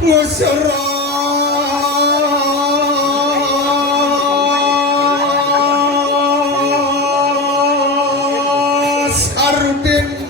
Musra Sarudin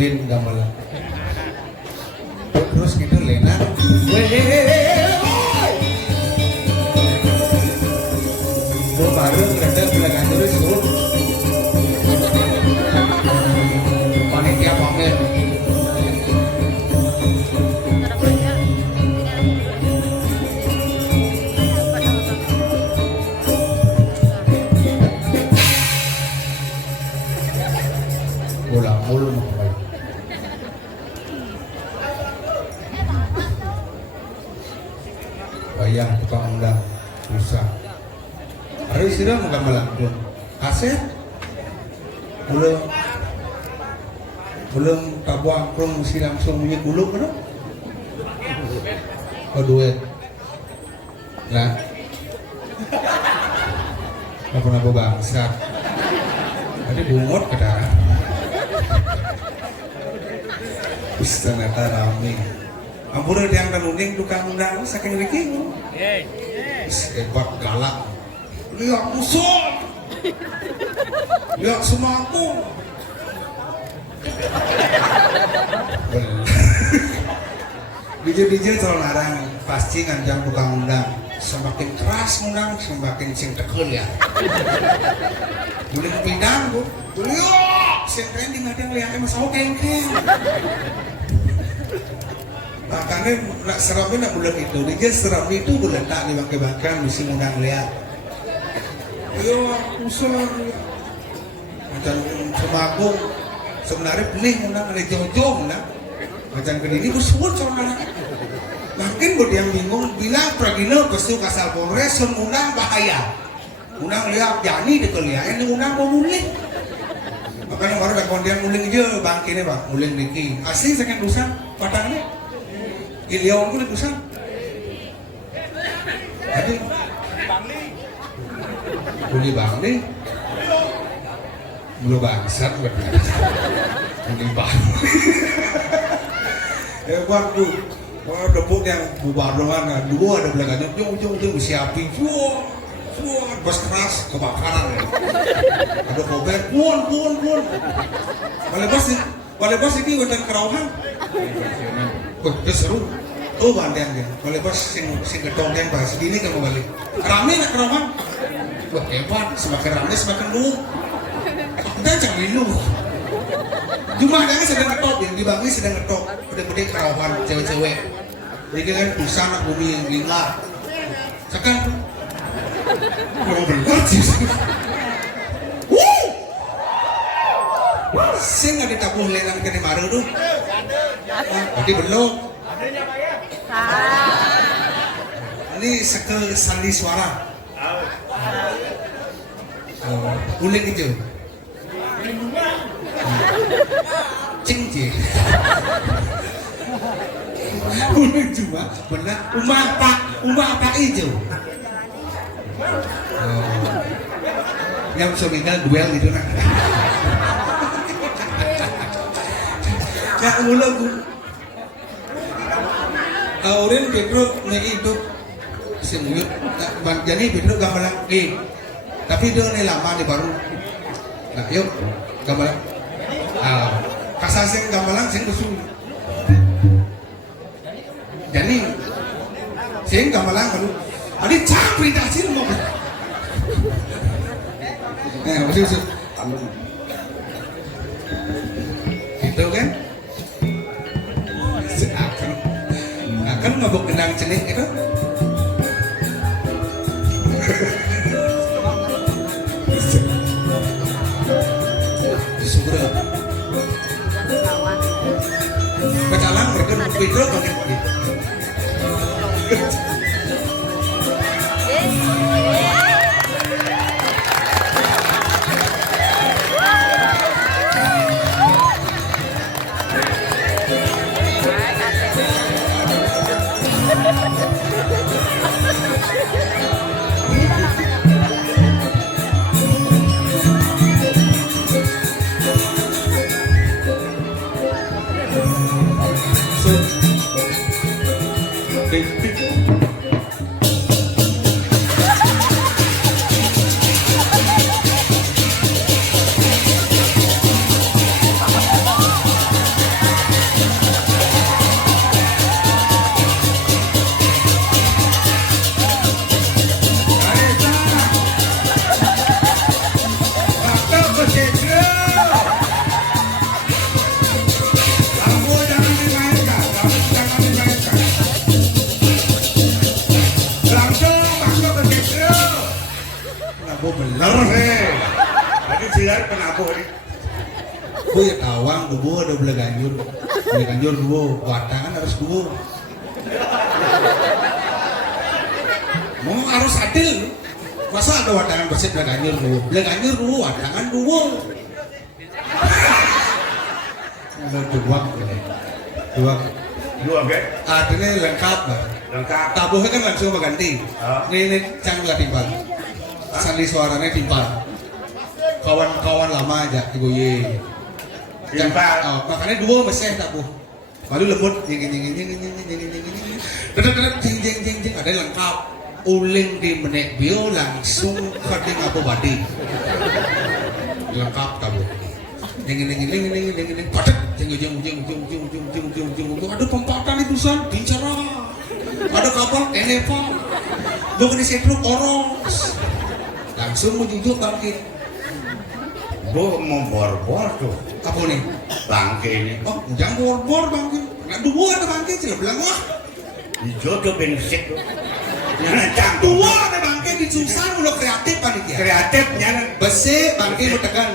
bin gamel terus gitu Lena gue baru kerja belakangan terus tuh panitia pamer ayah tukang undang susah. Hari sira muka melangkung. Aset belum kabuang krung si langsung punya kuluk kan? Oh duit. Lah. Apa napa bangsa? Tadi bungut kada. Ternyata rame. Ampun ada yang uning tukang undang saking riki. Hebat galak. Lihat musuh. Lihat semaku. Bijil-bijil selalu larang pasti nganjang tukang undang. Semakin keras undang, semakin sing tekel ya. Boleh pindang bu. Lihat, sing trending ada yang lihat mas kengkeng. Makanya nak seramnya nak bulan itu, dia seram itu bulan tak dibangkai-bangkai mesti undang lihat. Yo, usul macam semaku sebenarnya pening undang ada jojo undang macam kedini kusut soalnya. Makin buat yang bingung bilang pragino pesu kasal polres undang bahaya. Undang lihat jani dikelihain undang mau mulih. Makanya baru dah kondian muling je bangkine bang, muling diki. Asli sekian dosa patangnya. Iliau pun dosa. Jadi Uli Bangli belum bangsat benar. Uli Bangli. Hebat tuh. Wah depuk yang bubar doang. Dua ada belakangnya. Jom siapin. Bos keras kebakaran. Ada kober. Pun. Boleh bos ini udah kerauhan. Wah, itu seru. Oh bandian dia. Boleh bos sing gedong yang bahas ini kamu balik. Rame nak kerauhan. Wah hebat, semakin ramai semakin lu. Kita jangan lu. Jumlahnya sedang ngetok, yang dibangun sedang ngetok. Udah kerawan cewek-cewek. Jadi kan pusat anak bumi yang gila. Sekarang kurang benar sih. Sing ada tabuh lengan ke maru tuh. Jadi belum. Ini sekel sandi suara. Uling itu cing je uling cuma benar umah apa hijau yang seminal duel gitu nak ya ulang Aurin Pedro itu semuyut jadi Pedro gambaran tapi dia ni lama ni baru. Nah, yuk gambaran. Kasar sing gambaran sing kusu. Jadi sing gambaran baru. Adi capri dah sih mau. Maksud. Itu kan? Akan mabuk kenang cenik itu. Pecalang mereka video pakai ya tawang dubo ada bela ganjur dubo watangan harus dubo Mau harus adil. Masa ada wadangan bersih belakangnya lu wadangan dua. Dua ge. Artinya lengkap bah. Lengkap. Tabuhnya kan langsung berganti. Ini canggih lah timpal. Sandi suaranya timpal. Kawan-kawan lama aja ibu ye. Timpal. Makanya dua meseh tabuh. Lalu lembut jeng ada lengkap. Uling di menek bio langsung ke apa badi. Lengkap tabuh. Padat ada pempatan itu san bicara ada kapal enepa bukan disetruk oros langsung menjujuk bangkit Mau bor-bor tuh. apa nih Bangke ini. oh jangan bor-bor bangkit nggak dua ada bangkit sih bilang wah Hijau tuh bengsek tuh. Nyana canggung. dua ada bangkit di susah udah kreatif panitia Kreatif nyana. besi bangkit bertekan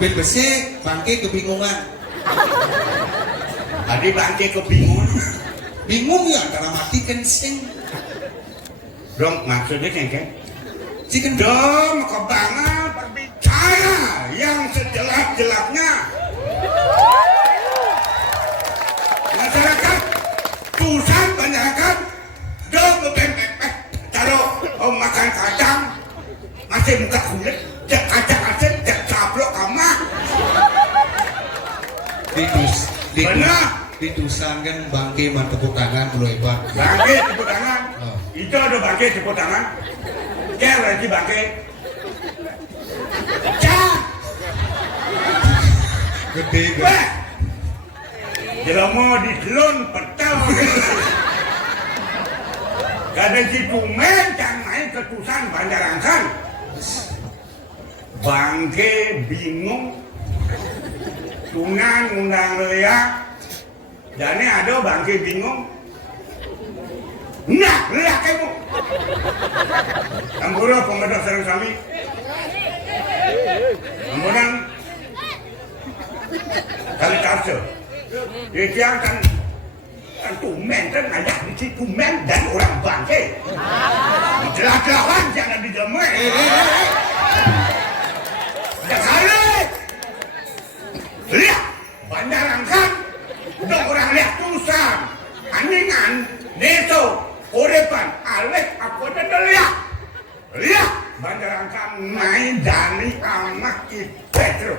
ben besi bangkit kebingungan Tadi bangke kebingungan. bingung ya antara mati kencing Dong maksudnya cengkeh. jika Dong kebangan berbicara yang sejelas-jelasnya. Masyarakat tusan banyakan dong bebek taruh makan kacang masih muka kulit cek kacang asin cek caplok kamar. Ditusan kan bangke mah tepuk tangan belum hebat. Bangke tepuk tangan. Oh. Itu ada bangke tepuk tangan. Ker lagi bangke. Cak. Gede Wah. Jelomo di telon petal. Kadang si tumen can main ketusan banjarangkan. Bangke bingung. Tunan undang leak. Jadi ada bangke bingung. Nah, leak kamu. Ambura pengedok sarang sami. Kemudian kali tarse. Dia kan tumen kan ngajak di situ tumen dan orang bangke. Jelas-jelasan jangan dijemur. Ada kali. Lihat, bandarangkan. Udah orang lihat tulisan. Aningan, neto, orepan, alek, aku ada lihat. Lihat, bandarangkan main dari anak Petro.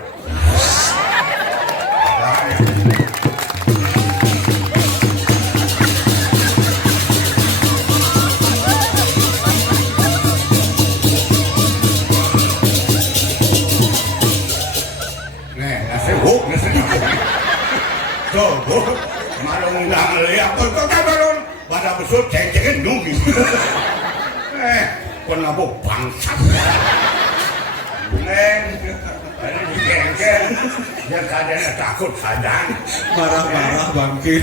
Malu ngundang lihat kok balon pada besut ceng-cengen nunggu. Kenapa bangsat? Neng, ada di ceng-ceng, dia kadangnya takut sadang. marah-marah bangke.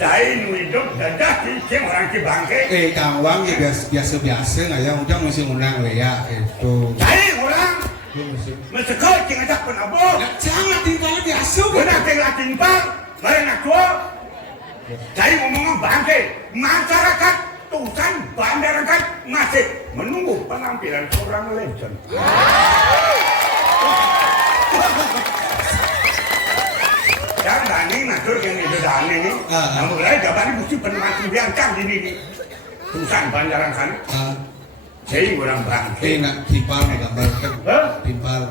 Cai hidup dadah ceng orang ki bangke. Kawang ya biasa nggak ya ujang mesti ngundang Lea itu. Cai orang. Mesti kau ceng ajak penabur. Jangan tinggalnya biasa. Benar tinggal timpal, mereka tua. Saya ngomong bangke, masyarakat tusan bandarangkan masih menunggu penampilan seorang legend. Dan Dani ngatur yang itu Dani ini, mulai jabari mesti penampilan biarkan di sini. Tusan bandarangkan, saya orang bangke. Nak timpal nih gambar timpal.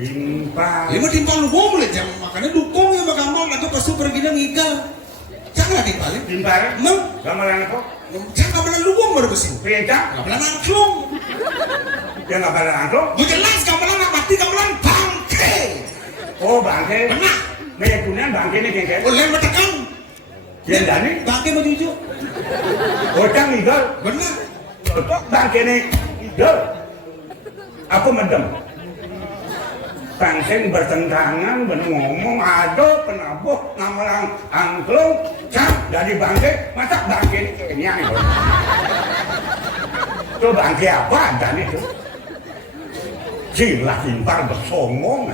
Timpal. Ini mah timpal lu boleh jam makanya dukung ya gambar nanti pas super gini ngigal. Jangan timpal. Timpal. Meng. Gamelan apa? Jangan gamelan lu baru besi. Perintah. Gamelan angklung. Dia gamelan angklung. Gue jelas gamelan mati gamelan bangke. Oh bangke. Benar. Meyakunan bangke ini kengkeng. Oleh bertekan. Yang Dani. Bangke mau jujur. Bocang idol. Benar. Kok bangke ini idol. Aku medem. Bangsen bertentangan, ngomong ada penabuh ngamalang angklung, cak dari bangke, masa bangke ini kayaknya itu. Itu bangke apa dan itu? Cila timpal bersongong.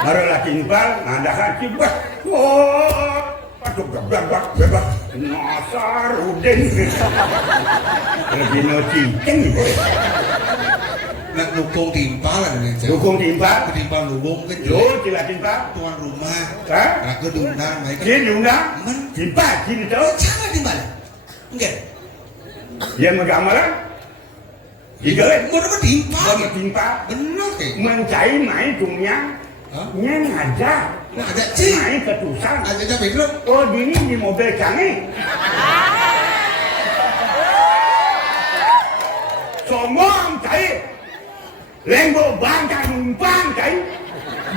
Baru lah timpal, ngadakan cibah. Oh, masuk bebas nasar udin lebih no cincin nak dukung timpalan nih dukung timpa lubung kan lo cila timpa tuan rumah hah aku diundang mereka dia diundang men timpa gini tau jangan timbal enggak yang megamalan tiga mau dapat timpal sama timpa benar kayak mencari main dunia yang ada nah ada cing main ketusan ada capek dulu oh dini di mobil canggih somong cai lenggo bangka numpang cai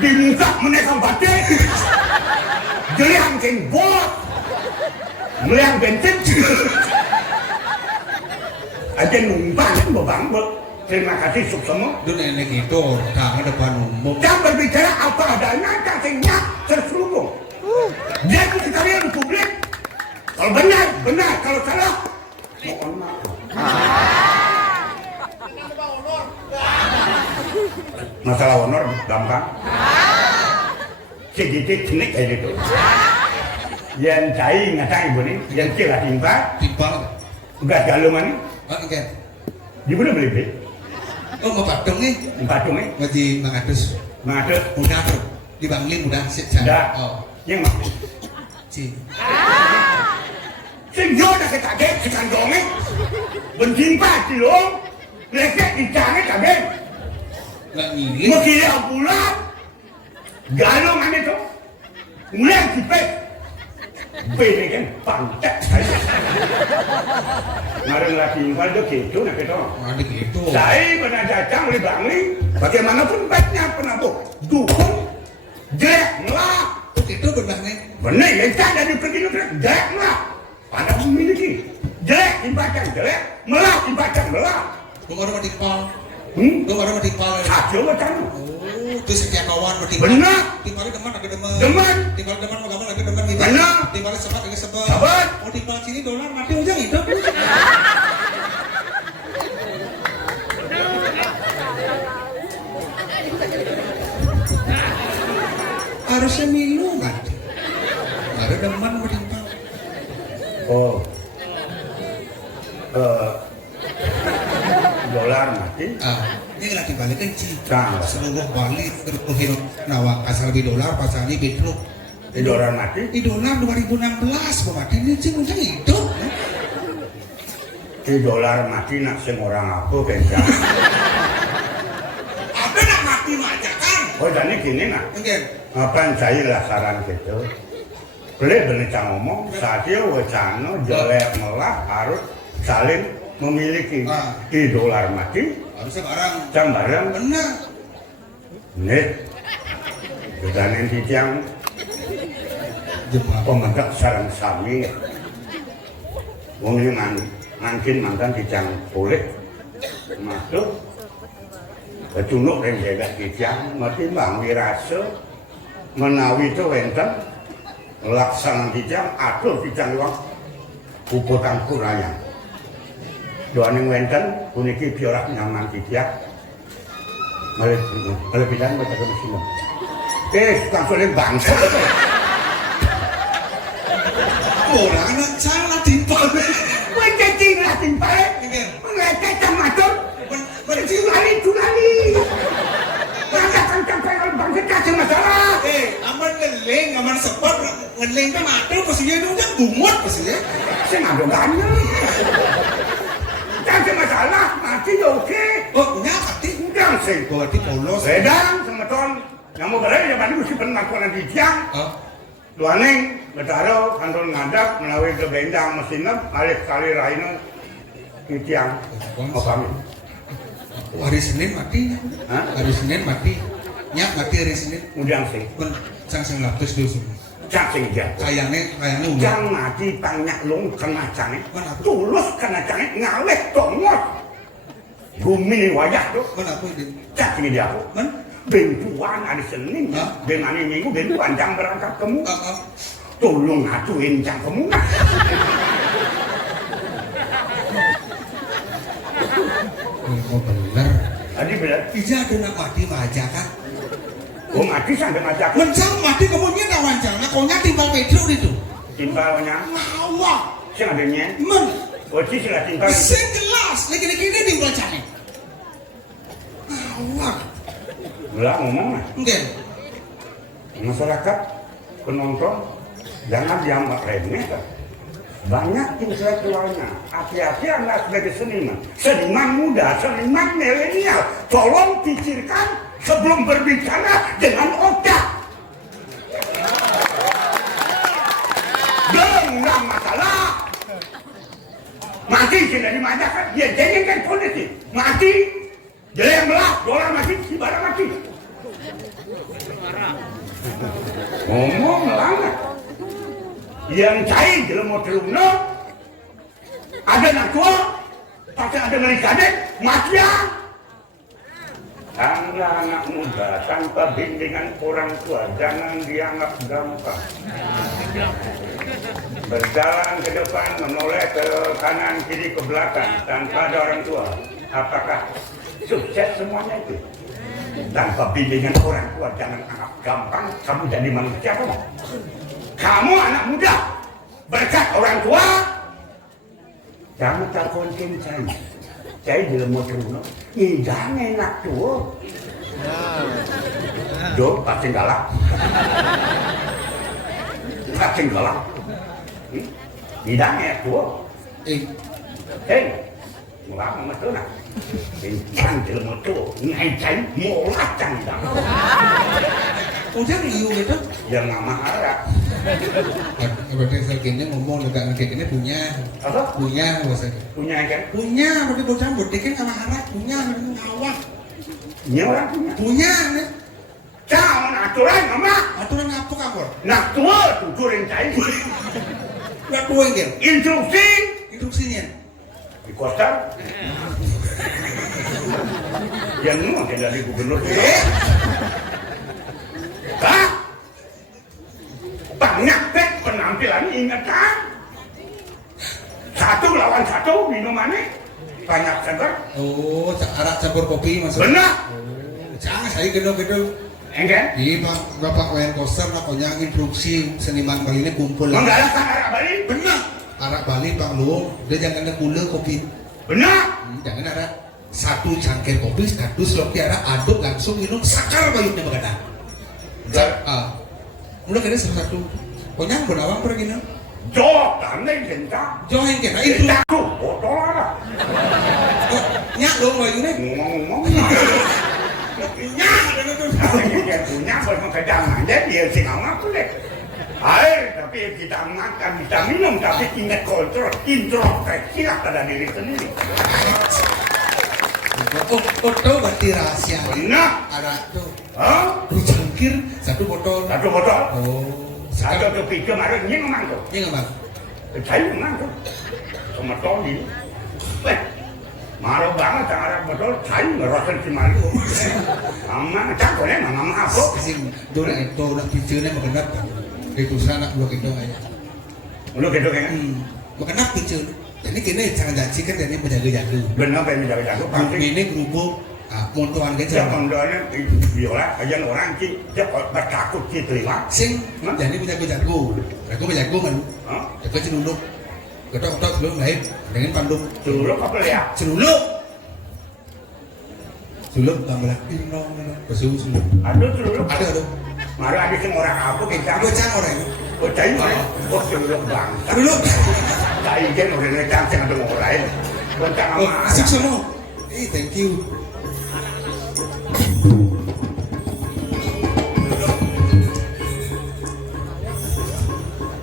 dimuka menekan batik jeliang keng bot meliang bensin aja numpang kan bang bot terima kasih suk semua itu nenek itu tangan depan umum jangan berbicara apa adanya kasihnya terselubung dia itu sekalian di publik kalau benar kalau salah mohon maaf masalah honor gampang sedikit jenik kayak gitu yang cai ngatai ibu nih yang kira timpa timpal enggak galuman nih enggak di mana beli oh mau patung nih patung nih masih mengatus mengatur mudah bro di Bangli mudah sejak oh yang mana si senyo dah kaget sekarang dongeng bentimpa cilong lekek dicangit kaget nggak ngiri makanya pula galong ane tuh mulai cipet bede kan pantek saya ngareng lagi ingkal do gitu nak itu adik itu saya pernah datang di Bangli bagaimanapun baiknya pernah bu dukung jelek ngelak itu benar nih benar yang tak dari pergi negeri jelek ngelak pada memiliki jelek timbakan jelek melak timbakan melak lu baru timpal lu baru timpal hasil macam oh itu setiap kawan bertimpal benar timpalnya deman agak deman deman timpal deman mau gampang lagi deman gitu benar timpalnya sebat agak sebat sabar mau timpal sini dolar mati ujang itu harusnya minum mati ada deman bertimpal oh dolar mati ini lagi balik kan sih nah seluruh Bali terpukul nawak asal di dolar pasal ini bedroom di dolar mati di dolar 2016 mati ini sih udah itu di dolar mati nak semua orang apa kencang apa nak mati aja kan oh jadi gini nak mungkin ngapain saya lah saran gitu beli ngomong saja wacana jelek melah harus saling memiliki di dolar mati harusnya barang jam barang benar nih kedanen tijang jemaah pemendak sarang sami wong ini mungkin mantan tijang boleh masuk kecunuk yang jaga tijang mati bang wirasa menawi itu wenten laksanaan tijang atur tijang uang kubutan kuranya doan yang wenten puniki biorak nyaman tijang malah bilang baca ke mesin langsung bangsa orang anak salah timpal mencacing lah timpal mengecek macam Tulali Bangsa sampai bangsa kasih masalah aman ngeleng, aman sepot ngeleng kan ada pastinya itu kan bumut pastinya saya nggak banyak kasih masalah mati ya oke oh punya hati enggak sih berarti polos sedang sama ton yang mau balik ya tadi mesti pernah lakukan di tiang luaneng betaro kantor ngadap melalui ke bendang mesinnya alih kali raino di tiang mau kami hari Senin mati hari Senin mati nyak mati hari Senin udang sih sang lapis dulu cacing dia kayaknya udang mati banyak long kena canggih tulus kena canggih ngaleh tongos bumi wajah tuh kenapa ini cacing dia aku bentuan hari Senin dan hari Minggu bentuan jam berangkat kamu tolong atuin jam kamu oh bener tadi benar iya ada nak mati aja kan oh mati sampai ngajak mencang mati kemudian tak wancang nah kau timbal Pedro itu Timpalnya. Allah. Sing adanya. Men. Oh, sila timpal. Sing jelas. Lagi ini nih bacanya. Allah. Lah ngomong lah. Enggak. Masyarakat penonton jangan dianggap remeh kan. Banyak intelektualnya. Hati-hati Anda sebagai seniman. Seniman muda, seniman milenial. Tolong pikirkan sebelum berbicara dengan otak. Jangan masalah. Mati tidak dimanjakan. Ya jangan kan politik. Mati. Jadi yang belah, dolar mati, si barang mati. Ngomong melanggar. Yang cair dalam model umno ada anak tua tapi ada merikadek mati ya. Anda anak muda tanpa bimbingan orang tua jangan dianggap gampang. Berjalan ke depan menoleh ke kanan kiri ke belakang tanpa ada orang tua, apakah sukses semuanya itu? Tanpa bimbingan orang tua jangan anggap gampang kamu jadi manusia apa? Kamu anak muda berkat orang tua jangan tak konten saya di lemot rumah ini jangan enak tuh do pasti galak tidak enak tuh murah mama tuh nak jangan di lemot tuh ngay cháy mau lacang dah Udah riuh gitu. yang nama harap Berarti saya kini ngomong juga kayak gini punya. apa? Punya bahasa. Punya kan? Punya, berarti bocah bodekin sama harap punya ngawah. Punya orang punya. Punya nih. Jangan aturan mama. Aturan apa kamu? Nak tua tutur yang cair. Nggak tua gitu. Instruksi. Instruksinya. Di kota. Yang nu dari gubernur. Hah? Banyak deh penampilannya ingat kan? Satu lawan satu minumannya banyak seger. Oh, arak campur kopi maksudnya. Benar. Oh, jangan saya gitu. Enggak? Iya Pak, Bapak Wayan Koster pokoknya instruksi seniman Bali ini kumpul. Menggalakkan arak Bali? Benar. Arak Bali Pak Lu, dia jangan ada gula kopi. Benar. Jangan ada satu cangkir kopi, satu slok arak aduk langsung minum sakar bayutnya begadang. Mulai kena satu. Pokoknya benawang pergi nih. Jo, tanah cinta. Jo yang kena itu. Aku botol lah. Nyak dong bayunya. Ngomong-ngomong. Nyak ada itu. Dia punya kalau kedangan dia sih ngaku deh. Air tapi kita makan, kita minum tapi ingat kontrol, introspeksi lah pada diri sendiri. Oh, tahu berarti rahasia. Benar. Ada tuh. Hah? Dua cangkir, satu botol. Satu botol. Oh, Satu tu pikir marah ni memang tu. Iya nggak bang? Saya memang tu. Sama Tony. Marah banget cara botol. Saya merasa si malu. Mama cakap ni mama apa? Kasi doon na ito, nag-picture na maganap ka. Dito sana, buwag ito ngayon. Mulu gitu kan? Maganap picture. Jadi kini jangan janji kan jadi menjaga-jaga. Benar pengen jaga-jaga. Pasti. Ini gerubuk, montoan kan Siapa mondornya biola, aja orang ki, dia bertakut ki terima. Sing, jadi menjaga-jaga. Aku menjaga man. Aku cenuluk. Ketok-ketok sebelum lahir dengan panduk. Cenuluk apa ya? Cenuluk. Cenuluk gambar pinong, besul cenuluk. Aduh cenuluk. Ada. Marah ada sing orang apa kita? Aku cang orang itu. Oh cai mana? Oh cenuluk bang. Cenuluk. Cai kan orang yang cang ada orang. Boncang Oh, sama. asik semua. Thank you.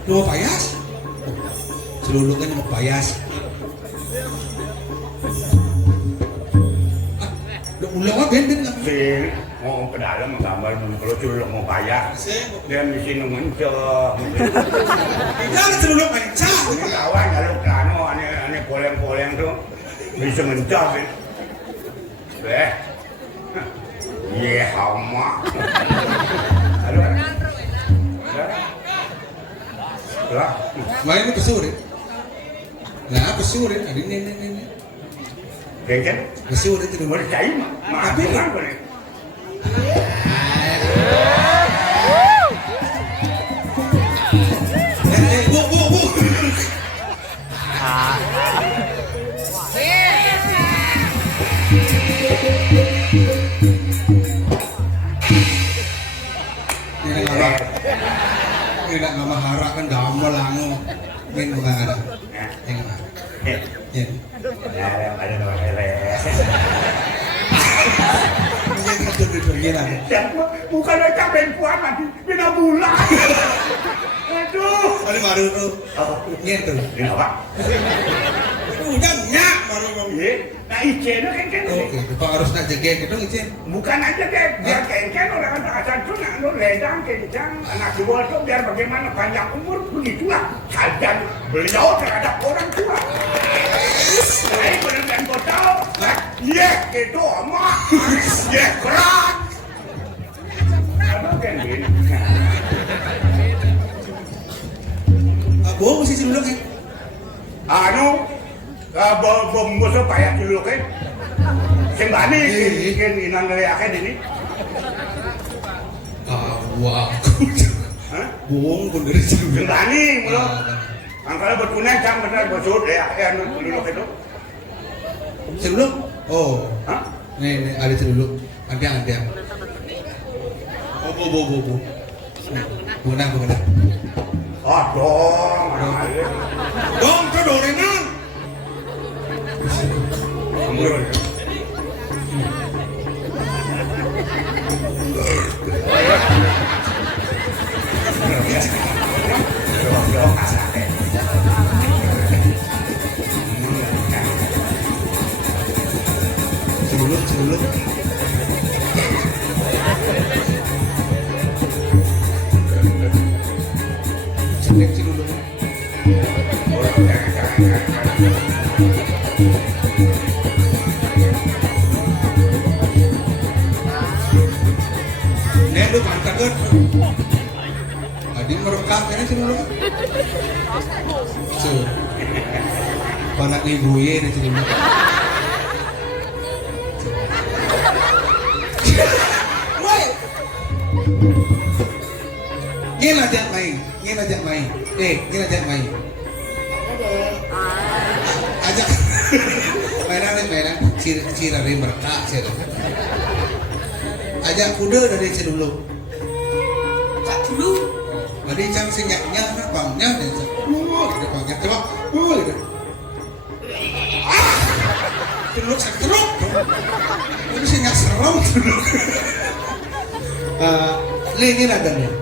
Lu mau payas? Celulungan mau payas. Lu ulang apa ben nggak? Si mau ke dalam gambar kalau cenuluk mau payah. Dia mesti ngemencah. Jangan celulung aja. Ini kawan kalau kano aneh poleng-poleng tuh bisa mencah. Iya hama. Halo. Lah, Main ini pesuri. Nah, pesuri. Ini. kan? Pesuri itu Mau dulu. cai mah. Tapi kan boleh. Bu, Tidak ngamahara kan damel lango. Nyen ngamahara. Nyen ngamahara. Nyen. Ada nama hele. Nyen betul nyen ada. Bukan aja perempuan nanti bina bulan. Aduh. Ada baru tuh. Nyen tuh. Ini apa? Udah nyak baru ngomong. Nah Ijen kan Oke, Pak harus nak jaga gitu Ijen. bukan aja deh, biar kencang orang asal itu nak ledang kencang anak dua itu biar bagaimana panjang umur begitulah kajian beliau terhadap orang tua. Saya benar-benar kau tahu, iya gitu amat, iya keras. Apa kan ini? Bohong sih dulu kan. Anu, bungkus payah dulu kan. Sembani bikin inang dari akhir ini. Wah, bohong pun dari dulu. Sembani mulu. Angkala berkunang jam benar bersud ya anu dulu itu. Sebelum? Oh, Hah? nih ada sebelum. Ada. Oh, bo. Bunah. Oh dong. Dong, ke dorengan. Sebelum. Seleksi dulu. Nih lu pantat kan? Tadi merekam ini sih dulu. Tuh. Panak ibu ye di sini. Woi. Ngin ajak main. Ngin ajak main. Ajak. Mainan. Cirari mereka. Ajak kuda dari dulu. Kak dulu. Tadi jam senyaknya, bangnya. Ada bangnya coba. Celuk sekeruk. Ini senyak serem dulu. Ini ada nih.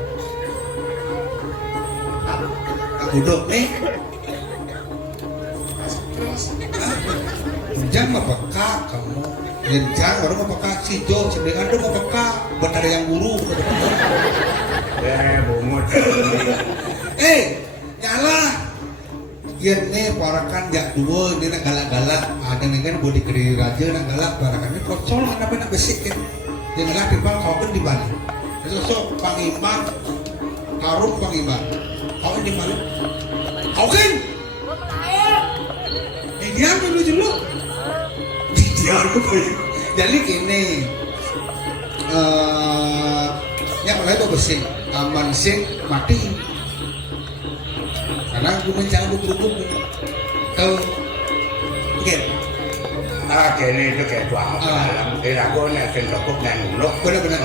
Aku duduk nih. Jangan mepeka kamu. Jenjang baru mepeka cijo. Sedangkan itu mepeka. Benar yang guru. Bungut. Nyala. Yen nih parakan jak dua ini nak galak-galak. Ada nih kan bodi kediri raja nak galak parakan ini kocol kenapa nak besik kan. Janganlah timbal kau kan di balik. Sosok pangiman, harum pangiman. Kau kan di balik. Kau kan? Dia dulu. Dia jadi gini. Yang lain tuh bersih, aman sih mati. Karena gue mencari bubuk tahu, oke? Kini itu kayak tua. Ragu nih sendokuk dan muluk. Benar.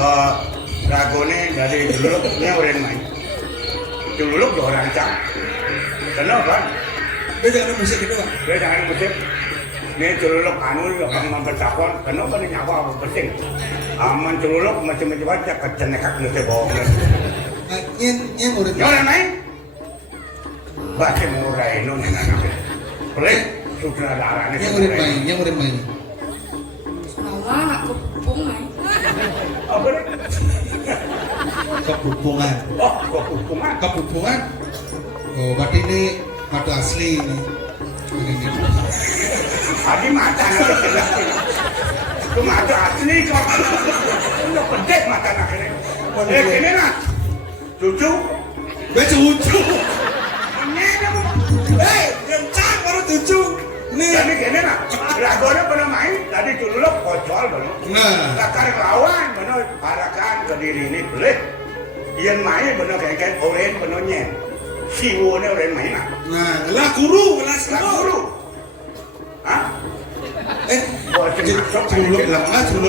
Ragu nih dari dulu nih orang main. Dulu orang cang. Kenapa? Dia jangan musik gitu kan? Dia jangan musik. Nih celuluk anu yang mempertakon. Kenapa dia nyawa bersing? Aman celuluk macam-macam aja kecenekak nasi bohong. Yang udah. Orang main? Baca murah ini nih. Boleh sutradara nih. Yang udah main. Salah, kepungan. Apa nih? Kepupungan. Oh, kepupungan. Kepupungan. Oh, berarti ini mata asli ini. Adi mata nak itu mata asli kok. Lu pedek mata nak ini. Ini nak. Cucu. Cucu. Hei, Yang baru cucu. Nih. jadi gini nak. Lagunya pernah main. Tadi dulu kocol belum. Nah. Takar lawan benar parakan ke diri ini boleh. Yang main benar kayak oren benarnya. Siwone oren main nak. Nah, lah guru, lah Guru. Hah? Culuk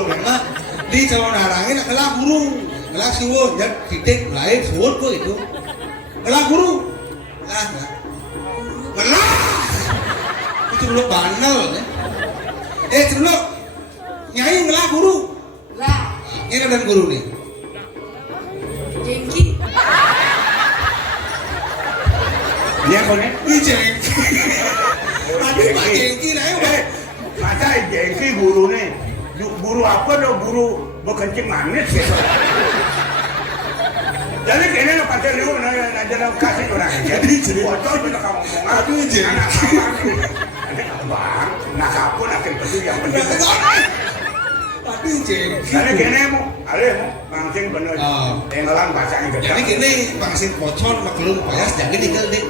lengah. Di calon harangin lah guru. Lah siwon, jadi titik lain siwon kok itu. Ngelak guru. Lah, ngelak. Itu dulu bandel ya. Dulu nyai ngelak guru. Lah, Ini dan guru nih. jengki. Dia kone. Ini jengki. Tadi Pak Jengki nah ya. Masa jengki guru nih. Guru apa dong? Guru berkencing manis ya. Jadi kayaknya lo pacar lu aja lo kasih orang. Jadi bocor juga kamu ngomong. Aduh jengki. Anak abang, nak kapun akan betul yang penting. Aduh jengki. Jadi kayaknya mau, ada mau langsung bener. Tenggelam bahasanya gede. Jadi gini vaksin pocor maklum payas jangan tinggal deh.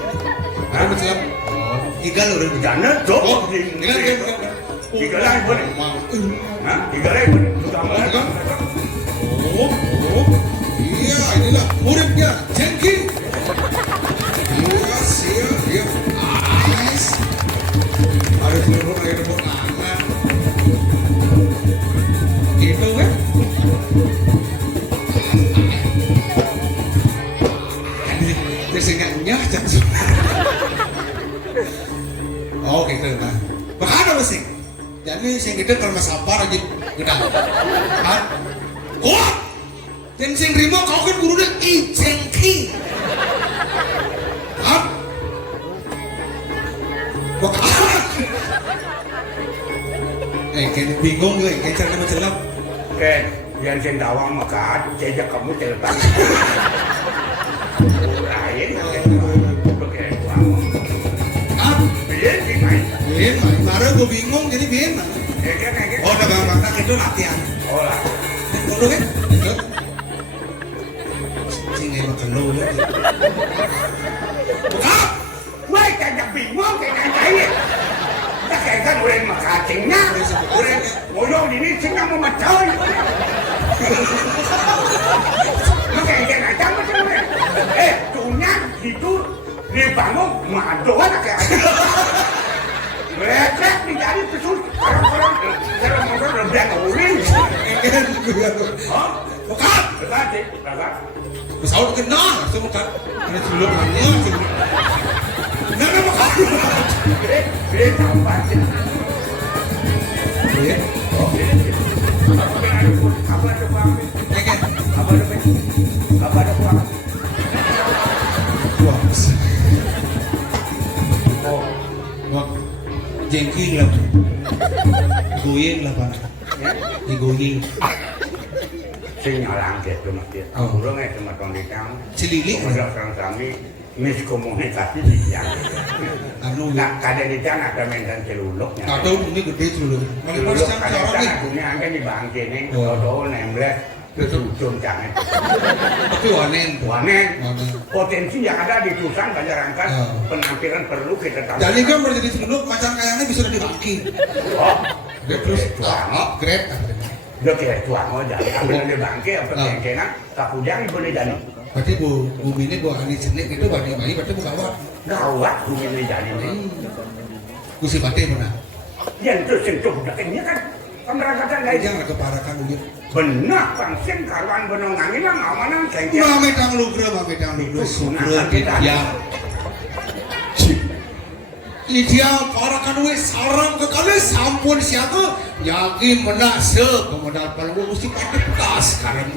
Karena mencelam. Tinggal udah Jangan dong. tinggal dia. Tiga lagi boleh. Hah? Tiga lagi boleh. Tambah lagi. Iya inilah muridnya Jengki. Iya siap dia. Ais. Ada peluru air rebut anak. Gitu kan? Dia singkatnya jangan. Oh gitu nah. Bahkan apa sih? Jadi sing gede kalau mas apar aja gedang. Hah? Kuat. Dan sing rimo kau kan guru deh Jengki. Hah? Bahkan. Kayak bingung gue, kayak cara macam Oke, yang sing tawang maka jejak kamu cerita. Lain, oke, ah, biar sih main. bin, kemarin gue bingung jadi bin. Oh, udah gampang, itu latihan. Oh lah. Dulu kan? Itu. Sini makan lu ya. Buka! Wah, jejak bingung kayak ini. Tak kayak udah makacingnya, udah bodoh ini cingnya mau macam. Makanya aja macam mana? Tuhnya itu dibangun madoan kayak aja. Mereka dicari pesul orang-orang kalau motor lebih ngulin. Hah? Buka! Betul sih, betul. Pesawat kenal, semua kan. Ada celuk mana? Nggak buka. Beda tambah sih. Iya. Apa ada uang? Oke. Apa ada uang? Wah. Oh. Wah. Jengki lah. Goyeng lah pak. Digoyeng. Sing nyalang gitu mas dia. Burung itu macam di kamu. Celilik. Udah orang kami miskomunikasi di yang. Anu Nak kada di sana ada mendan celuluknya. atau ini gede dulu. Kalau pas Celuluk kan kada seorang sana nih. punya angin di bangke nih. Oh. Tahu nemblet. Ujung jangan. Tapi wanen. Wanen. Wanen. Potensi yang ada di Tusan Banjarangkat penampilan perlu kita tambah. Jadi kan menjadi sebelum macam kayaknya bisa dibagi. Oh, Dia terus grade. udah kira tuan mau jadi ambil di bangke apa kena kapujang boleh jadi. Berarti bu ini bu ani jenik itu bani bayi berarti bukan awak. Gawat bumi ini jadi nih. Kusi bate mana? Yang terus sentuh dekatnya kan pemberangkatan lain. Jangan keparakan ulit. Benar pangsen karuan benongan ini lah ngawanan kengkeng. Mamedang lugra. Sunatan kita. Ya. Ideal para kanwe sarang ke kali sampun siapa yakin menase pemodal paling mesti pakai tas sekarang